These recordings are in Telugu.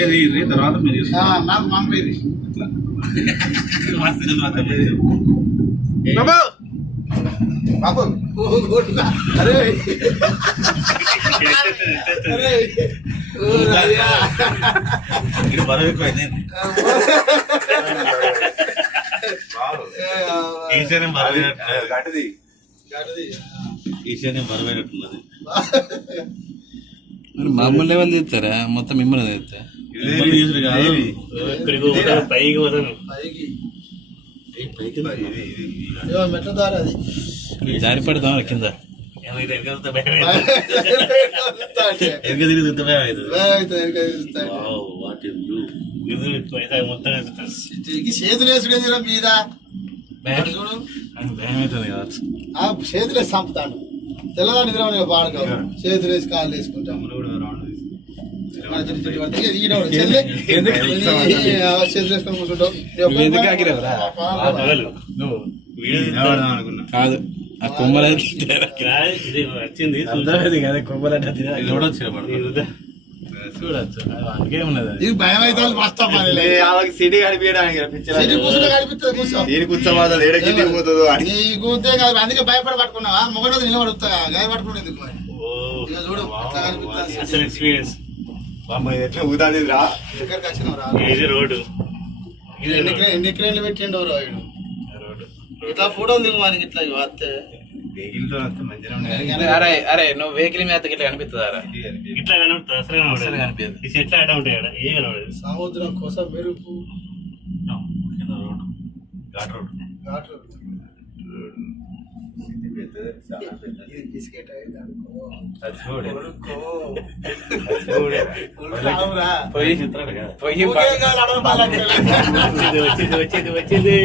మంచిది తర్వాత మీరు నాకు పంపేది బాబు అరే బరువు ఎక్కువైంది ఈశాన్యం బరువైనట్టు ఈశాన్యం బరువైనట్టున్నది మామూలు లెవెల్ తీస్తారా మొత్తం మిమ్మల్ని తీస్తా పైకి పోతాను మెట్ల ద్వారా అది దారి పడతాం కింద చేతులు వేసుకునేది మీద చూడు చేతులు వేసి చంపుతాడు తెల్లదా నిద్ర పాడుకో చేతులు వేసి కాళ్ళు వేసుకుంటాం చేతులు వేసుకొని కూర్చుంటాం కాదు ఆ కొమ్మల వచ్చింది చూడచ్చు అందుకే ఉన్నది ఇది భయం అయితే ఫస్ట్ సిటీ కనిపించడానికి కూర్చోబోతుందో నీకుతే కాదు అందుకే భయపడి పట్టుకున్నావా మొగడు నిలబడుతా గాయ పట్టుకుంటే ఎందుకు చూడు అసలు ఎక్స్పీరియన్స్ ఎట్లా ఊదాది రా దగ్గరకు వచ్చినవరా ఇది రోడ్డు ఎన్ని క్రేన్లు పెట్టిండు రాయుడు ఇట్లా ఫోటోలు దిగు మనకి ఇట్లా వస్తే అరే అరే నువ్వు వెహికల్ మీద ఇట్లా కనిపిస్తుందా ఇట్లా కనబడుతుంది అసలు కనిపించదు ఈ చెట్లు అడ్డా ఉంటాయి కదా ఏ కనబడదు సముద్రం కోసం మెరుపు ఘాట్ రోడ్ బిస్కెట్ అయింది వచ్చింది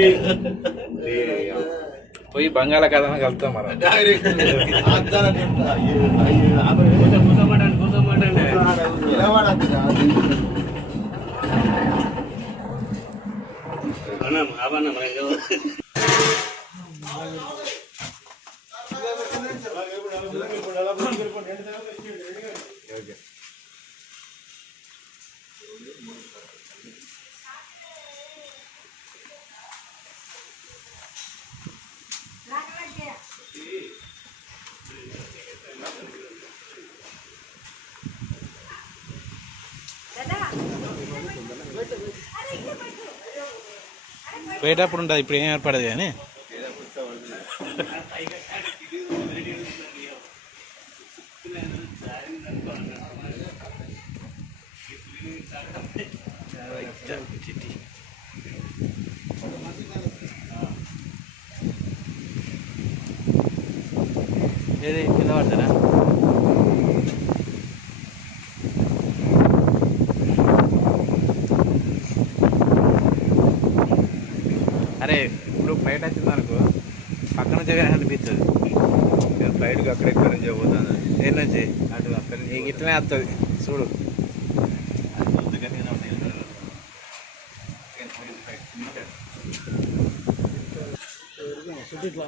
పోయి బంగాళాఖాతం కలుస్తాం మనం పోయేటప్పుడు ఉంటుంది ఇప్పుడు ఏం ఏర్పడదు కానీ ఏది కింద పడతారా అరే ఇప్పుడు ఫ్లైట్ వచ్చింది అనుకో పక్కన జగన్ అనిపిస్తుంది ఫ్లైట్కి అక్కడెక్కడ నుంచి పోతాను దేని నుంచి అటు అక్కడ నీకు ఇట్లనే వస్తుంది చూడు ఇట్లా